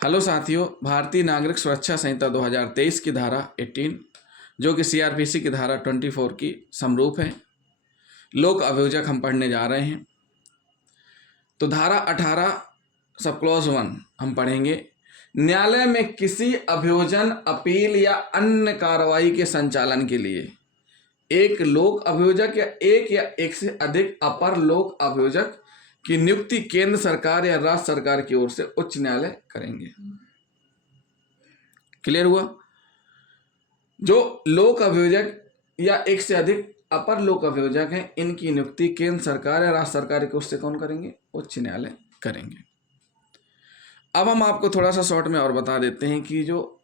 Hello साथियों, भारतीय नागरिक सुरक्षा संहिता 2023 की धारा 18 जो कि सीआरपीसी की धारा 24 की समरूप है, लोक अभियोजक हम पढ़ने जा रहे हैं। तो धारा 18 सब क्लॉज 1 हम पढ़ेंगे। न्यायालय में किसी अभियोजन, अपील या अन्य कार्रवाई के संचालन के लिए एक लोक अभियोजक या एक से अधिक अपर लोक अभियोजक की नियुक्ति केंद्र सरकार या राज्य सरकार की ओर से उच्च न्यायालय करेंगे। क्लियर हुआ? जो लोक अभियोजक या एक से अधिक अपर लोक अभियोजक हैं, इनकी नियुक्ति केंद्र सरकार या राज्य सरकार की ओर से कौन करेंगे? उच्च न्यायालय करेंगे। अब हम आपको थोड़ा सा शॉर्ट में और बता देते हैं कि जो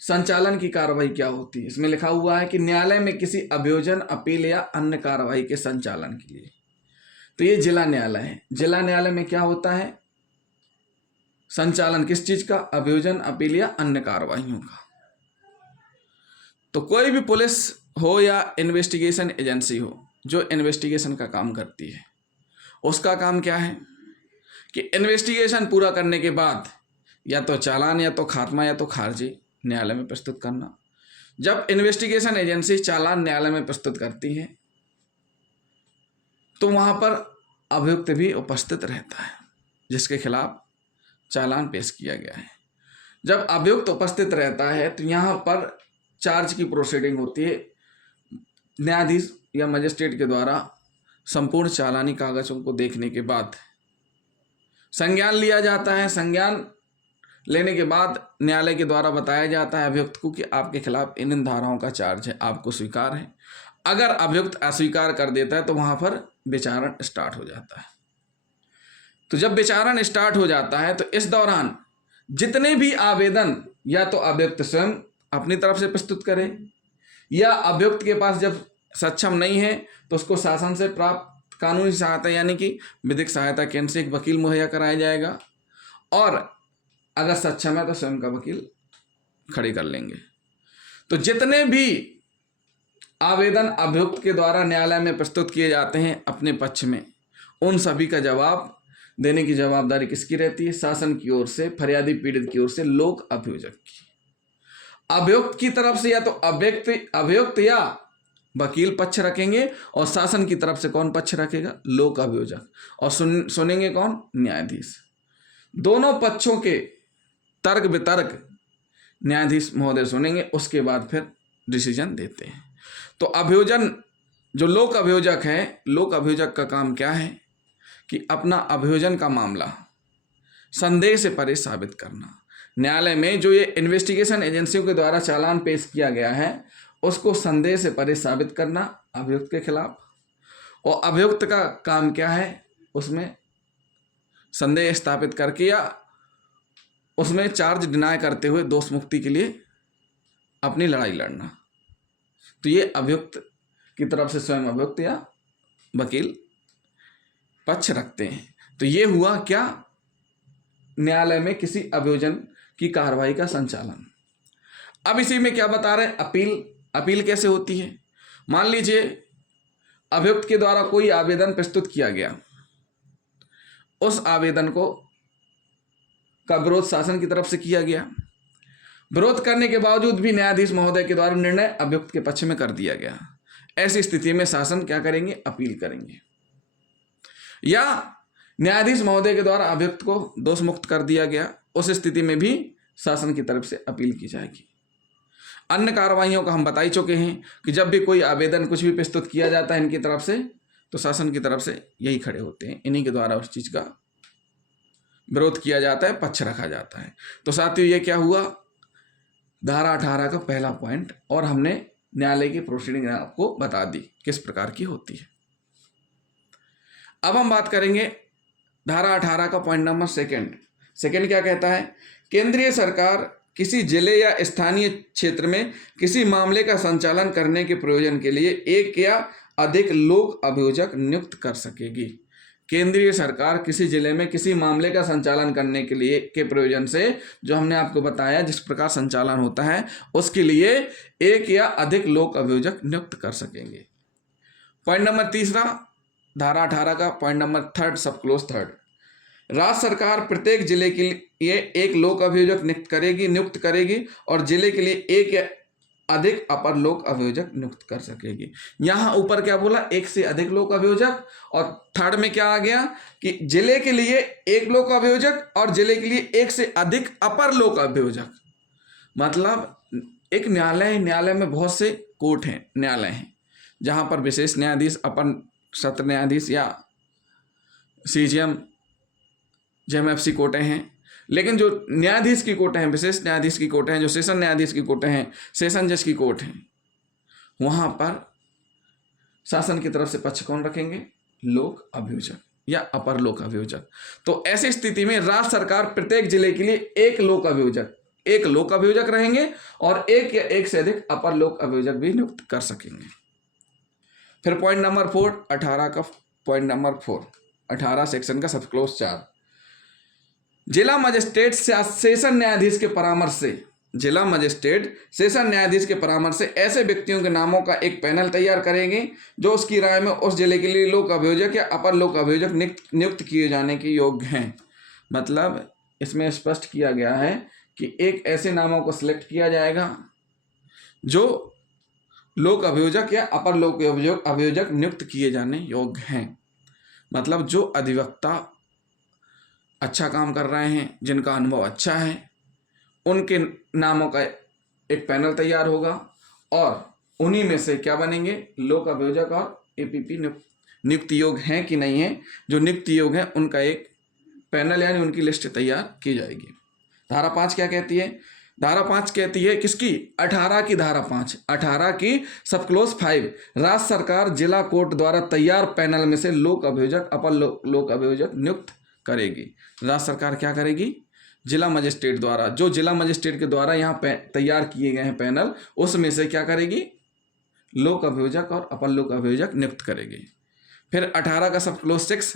संचालन की कार्रवाई क्या होती है। इसमें लिखा हुआ है कि न्यायालय में किसी अभियोजन, अपील या अन्य कार्रवाई के संचालन के लिए, तो ये जिला न्यायालय है। जिला न्यायालय में क्या होता है? संचालन किस चीज का? अभियोजन, अपील या अन्य कार्रवाइयों का। तो कोई भी पुलिस हो या इन्वेस्टिगेशन एजेंसी हो जो इन्वेस्टिगेशन का काम करती है, उसका काम क्या है कि इन्वेस्टिगेशन पूरा करने के बाद या तो चालान या तो खात्मा या तो खारिजी न्यायालय में प्रस्तुत करना। जब इन्वेस्टिगेशन एजेंसी चालान न्यायालय में प्रस्तुत करती है तो वहां पर अभियुक्त भी उपस्थित रहता है जिसके खिलाफ चालान पेश किया गया है। जब अभियुक्त उपस्थित रहता है तो यहाँ पर चार्ज की प्रोसीडिंग होती है। न्यायाधीश या मजिस्ट्रेट के द्वारा संपूर्ण चालानी कागजों को देखने के बाद संज्ञान लिया जाता है। संज्ञान लेने के बाद न्यायालय के द्वारा बताया जाता है अभियुक्त को कि आपके खिलाफ इन धाराओं का चार्ज है, आपको स्वीकार है। अगर अभियुक्त अस्वीकार कर देता है तो वहां पर विचारण स्टार्ट हो जाता है। तो जब विचारण स्टार्ट हो जाता है तो इस दौरान जितने भी आवेदन या तो अभियुक्त स्वयं अपनी तरफ से प्रस्तुत करे या अभियुक्त के पास जब सक्षम नहीं है तो उसको शासन से प्राप्त कानूनी सहायता यानी कि विधिक सहायता केंद्र से एक वकील मुहैया कराया जाएगा, और अगर सक्षम है तो स्वयं का वकील खड़े कर लेंगे। तो जितने भी आवेदन अभियुक्त के द्वारा न्यायालय में प्रस्तुत किए जाते हैं अपने पक्ष में, उन सभी का जवाब देने की जवाबदारी किसकी रहती है? शासन की ओर से, फरियादी पीड़ित की ओर से लोक अभियोजक की। अभियुक्त की तरफ से या तो अभियुक्त या वकील पक्ष रखेंगे और शासन की तरफ से कौन पक्ष रखेगा? लोक अभियोजक। और सुनेंगे कौन? न्यायाधीश। दोनों पक्षों के तर्क वितर्क न्यायाधीश महोदय सुनेंगे, उसके बाद फिर डिसीजन देते हैं। तो अभियोजन, जो लोक अभियोजक है, लोक अभियोजक का काम क्या है कि अपना अभियोजन का मामला संदेह से परे साबित करना। न्यायालय में जो ये इन्वेस्टिगेशन एजेंसियों के द्वारा चालान पेश किया गया है उसको संदेह से परे साबित करना अभियुक्त के खिलाफ। और अभियुक्त का काम क्या है? उसमें संदेह स्थापित करके या उसमें चार्ज डिनाय करते हुए दोष मुक्ति के लिए अपनी लड़ाई लड़ना। तो ये अभियुक्त की तरफ से स्वयं अभियुक्त या वकील पक्ष रखते हैं। तो ये हुआ क्या? न्यायालय में किसी अभियोजन की कार्रवाई का संचालन। अब इसी में क्या बता रहे हैं? अपील कैसे होती है? मान लीजिए अभियुक्त के द्वारा कोई आवेदन प्रस्तुत किया गया, उस आवेदन का विरोध शासन की तरफ से किया गया। विरोध करने के बावजूद भी न्यायाधीश महोदय के द्वारा निर्णय अभियुक्त के पक्ष में कर दिया गया। ऐसी स्थिति में शासन क्या करेंगे? अपील करेंगे। या न्यायाधीश महोदय के द्वारा अभियुक्त को दोष मुक्त कर दिया गया, उस स्थिति में भी शासन की तरफ से अपील की जाएगी। अन्य कार्रवाइयों का हम बता ही चुके हैं कि जब भी कोई आवेदन कुछ भी प्रस्तुत किया जाता है इनकी तरफ से तो शासन की तरफ से यही खड़े होते हैं, इन्हीं के द्वारा उस चीज का विरोध किया जाता है, पक्ष रखा जाता है। तो साथियों ये क्या हुआ? धारा 18 का पहला पॉइंट, और हमने न्यायालय की प्रोसीडिंग आपको बता दी किस प्रकार की होती है। अब हम बात करेंगे धारा 18 का पॉइंट नंबर सेकंड क्या कहता है? केंद्रीय सरकार किसी जिले या स्थानीय क्षेत्र में किसी मामले का संचालन करने के प्रयोजन के लिए एक या अधिक लोक अभियोजक नियुक्त कर सकेगी। केंद्रीय सरकार किसी जिले में किसी मामले का संचालन करने के लिए के प्रयोजन से, जो हमने आपको बताया जिस प्रकार संचालन होता है, उसके लिए एक या अधिक लोक अभियोजक नियुक्त कर सकेंगे। पॉइंट नंबर तीसरा, धारा 18 का पॉइंट नंबर 3 सब क्लोज 3, राज्य सरकार प्रत्येक जिले के लिए एक लोक अभियोजक नियुक्त करेगी और जिले के लिए एक या अधिक अपर लोक अभियोजक नियुक्त कर सकेगी। यहाँ ऊपर क्या बोला, एक से अधिक लोक अभियोजक, और थर्ड में क्या आ गया कि जिले के लिए एक लोक अभियोजक और जिले के लिए एक से अधिक अपर लोक अभियोजक। मतलब एक न्यायालय में बहुत से कोर्ट हैं, न्यायालय हैं, जहाँ पर विशेष न्यायाधीश, अपर सत्र न्यायाधीश या CJM JMFC कोर्टें हैं। लेकिन जो न्यायाधीश की कोर्टें हैं, विशेष न्यायाधीश की कोर्टें हैं, जो सेशन न्यायाधीश की कोर्टें हैं, सेशन जज की कोर्ट हैं, वहाँ पर शासन की तरफ से पक्ष कौन रखेंगे, लोक अभियोजक या अपर लोक अभियोजक। तो ऐसी स्थिति में राज्य सरकार प्रत्येक जिले के लिए एक लोक अभियोजक रहेंगे और एक या एक से अधिक अपर लोक अभियोजक भी नियुक्त कर सकेंगे। फिर पॉइंट नंबर 4, 18 का पॉइंट नंबर 4, 18 सेक्शन का सब क्लोज 4, जिला मजिस्ट्रेट सेशन न्यायाधीश के परामर्श से, जिला मजिस्ट्रेट सेशन न्यायाधीश के परामर्श से ऐसे व्यक्तियों के नामों का एक पैनल तैयार करेंगे जो उसकी राय में उस जिले के लिए लोक अभियोजक या अपर लोक अभियोजक नियुक्त किए जाने के योग्य हैं। मतलब इसमें स्पष्ट किया गया है कि एक ऐसे नामों को सिलेक्ट किया जाएगा जो लोक अभियोजक या अपर लोक अभियोजक नियुक्त किए जाने योग्य हैं। मतलब जो अधिवक्ता अच्छा काम कर रहे हैं, जिनका अनुभव अच्छा है, उनके नामों का एक पैनल तैयार होगा और उन्हीं में से क्या बनेंगे, लोक अभियोजक और APP नियुक्त योग्य हैं कि नहीं है, जो नियुक्त योग्य हैं उनका एक पैनल यानी उनकी लिस्ट तैयार की जाएगी। धारा 5 क्या कहती है, धारा 5 कहती है किसकी, 18 की धारा 5, 18 की सब क्लोज 5, राज्य सरकार जिला कोर्ट द्वारा तैयार पैनल में से लोक अभियोजक अपर लोक अभियोजक नियुक्त करेगी। राज्य सरकार क्या करेगी, जिला मजिस्ट्रेट द्वारा, जो जिला मजिस्ट्रेट के द्वारा यहाँ तैयार किए गए हैं पैनल, उसमें से क्या करेगी, लोक अभियोजक और अपर लोक अभियोजक नियुक्त करेगी। फिर 18 का सब क्लोज 6,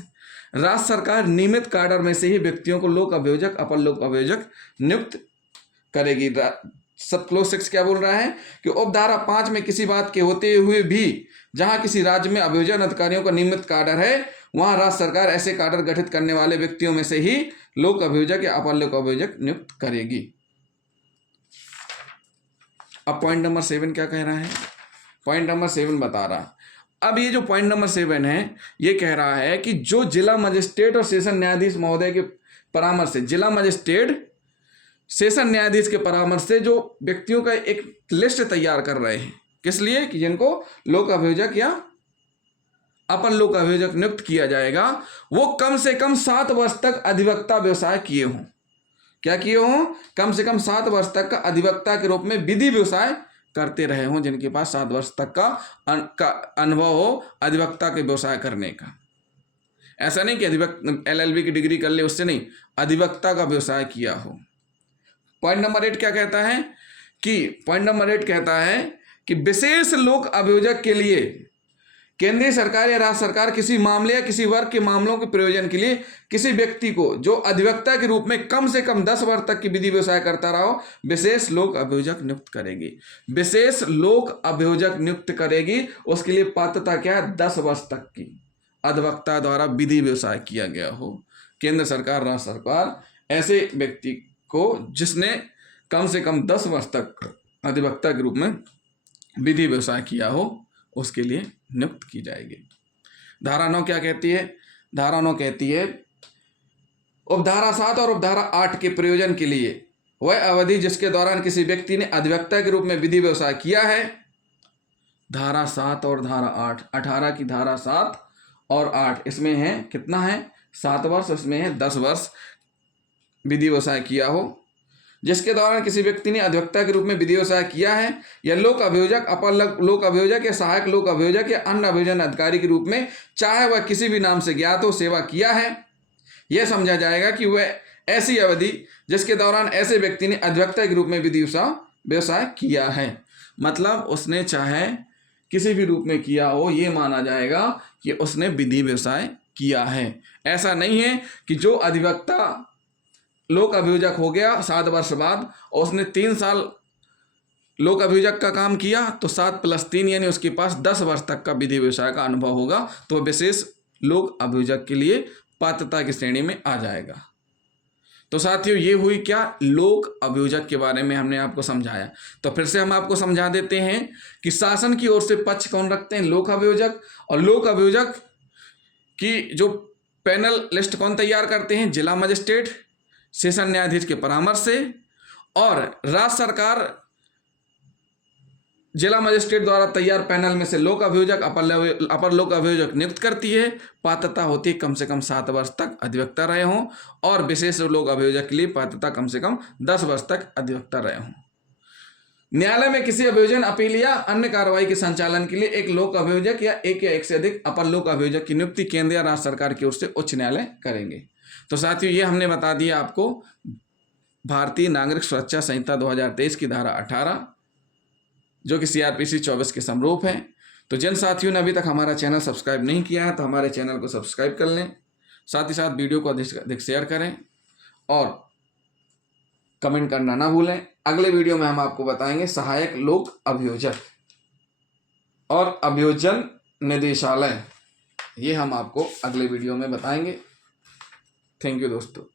राज्य सरकार नियमित काडर में से ही व्यक्तियों को लोक अभियोजक अपर लोक अभियोजक नियुक्त करेगी। सब क्लोज 6 क्या बोल रहा है कि उपधारा 5 में किसी बात के होते हुए भी जहां किसी राज्य में अभियोजन अधिकारियों का नियमित काडर है, वहां राज्य सरकार ऐसे काडर गठित करने वाले व्यक्तियों में से ही लोक अभियोजक या अपर लोक अभियोजक नियुक्त करेगी। अब पॉइंट नंबर 7 क्या कह रहा है, पॉइंट नंबर 7 बता रहा, अब ये जो पॉइंट नंबर 7 है ये कह रहा है कि जो जिला मजिस्ट्रेट और सेशन न्यायाधीश महोदय के परामर्श से, जिला मजिस्ट्रेट सेशन न्यायाधीश के परामर्श से जो व्यक्तियों का एक लिस्ट तैयार कर रहे हैं, किस लिए, कि जिनको लोक अभियोजक या अपर लोक अभियोजक नियुक्त किया जाएगा, वो कम से कम 7 वर्ष तक अधिवक्ता व्यवसाय किए हों। क्या किए हों, कम से कम 7 वर्ष तक का अधिवक्ता के रूप में विधि व्यवसाय करते रहे हों, जिनके पास 7 वर्ष तक का अनुभव हो अधिवक्ता के व्यवसाय करने का। ऐसा नहीं कि LLB की डिग्री कर ले, उससे नहीं, अधिवक्ता का व्यवसाय किया हो। पॉइंट नंबर 8 क्या कहता है कि, पॉइंट नंबर 8 कहता है कि विशेष लोक अभियोजक के लिए केंद्रीय सरकार या राज्य सरकार किसी मामले या किसी वर्ग के मामलों के प्रयोजन के लिए किसी व्यक्ति को जो अधिवक्ता के रूप में कम से कम 10 वर्ष तक की विधि व्यवसाय करता रहा हो, विशेष लोक अभियोजक नियुक्त करेगी। विशेष लोक अभियोजक नियुक्त करेगी, उसके लिए पात्रता क्या है, 10 वर्ष तक की अधिवक्ता द्वारा विधि व्यवसाय किया गया हो। केंद्र सरकार, राज्य सरकार ऐसे व्यक्ति को जिसने कम से कम 10 वर्ष तक अधिवक्ता के रूप में विधि व्यवसाय किया हो, उसके लिए नियुक्त की जाएगी। धारा 9 क्या कहती है, धारा 9 कहती है उपधारा 7 और उपधारा 8 के प्रयोजन के लिए वह अवधि जिसके दौरान किसी व्यक्ति ने अधिवक्ता के रूप में विधि व्यवसाय किया है। धारा 7 और धारा 8, 18 की धारा 7 और 8, इसमें है कितना है, 7 वर्ष, उसमें है 10 वर्ष विधि व्यवसाय किया हो, जिसके दौरान किसी व्यक्ति ने अधिवक्ता के रूप में विधि व्यवसाय किया है, या लोक अभियोजक, अपर लोक अभियोजक या सहायक लोक अभियोजक या अन्य अभियोजन अधिकारी के रूप में चाहे वह किसी भी नाम से ज्ञात हो सेवा किया है। यह समझा जाएगा कि वह ऐसी अवधि जिसके दौरान ऐसे व्यक्ति ने अधिवक्ता के रूप में विधि व्यवसाय किया है। मतलब उसने चाहे किसी भी रूप में किया हो, ये माना जाएगा कि उसने विधि व्यवसाय किया है। ऐसा नहीं है कि जो अधिवक्ता लोक अभियोजक हो गया 7 वर्ष बाद और उसने 3 साल लोक अभियोजक का काम किया, तो 7 + 3 यानी उसके पास 10 वर्ष तक का विधि व्यवसाय का अनुभव होगा, तो विशेष लोक अभियोजक के लिए पात्रता की श्रेणी में आ जाएगा। तो साथियों, ये हुई क्या, लोक अभियोजक के बारे में हमने आपको समझाया। तो फिर से हम आपको समझा देते हैं कि शासन की ओर से पक्ष कौन रखते हैं, लोक अभियोजक। और लोक अभियोजक की जो पैनल लिस्ट कौन तैयार करते हैं, जिला मजिस्ट्रेट सेशन न्यायाधीश के परामर्श से। और राज्य सरकार जिला मजिस्ट्रेट द्वारा तैयार पैनल में से लोक अभियोजक अपर लोक अभियोजक नियुक्त करती है। पात्रता होती है कम से कम 7 वर्ष तक अधिवक्ता रहे हों, और विशेष लोक अभियोजक के लिए पात्रता कम से कम 10 वर्ष तक अधिवक्ता रहे हों। न्यायालय में किसी अभियोजन, अपील या अन्य कार्रवाई के संचालन के लिए एक लोक अभियोजक या एक से अधिक अपर लोक अभियोजक की नियुक्ति केंद्र या राज्य सरकार की ओर से उच्च न्यायालय करेंगे। तो साथियों, ये हमने बता दिया आपको भारतीय नागरिक सुरक्षा संहिता 2023 की धारा 18, जो कि CRPC 24 के समरूप है। तो जिन साथियों ने अभी तक हमारा चैनल सब्सक्राइब नहीं किया है, तो हमारे चैनल को सब्सक्राइब कर लें। साथ ही साथ वीडियो को अधिक शेयर करें और कमेंट करना ना भूलें। अगले वीडियो में हम आपको बताएंगे सहायक लोक अभियोजक और अभियोजन निदेशालय, ये हम आपको अगले वीडियो में बताएंगे। थैंक यू दोस्तों।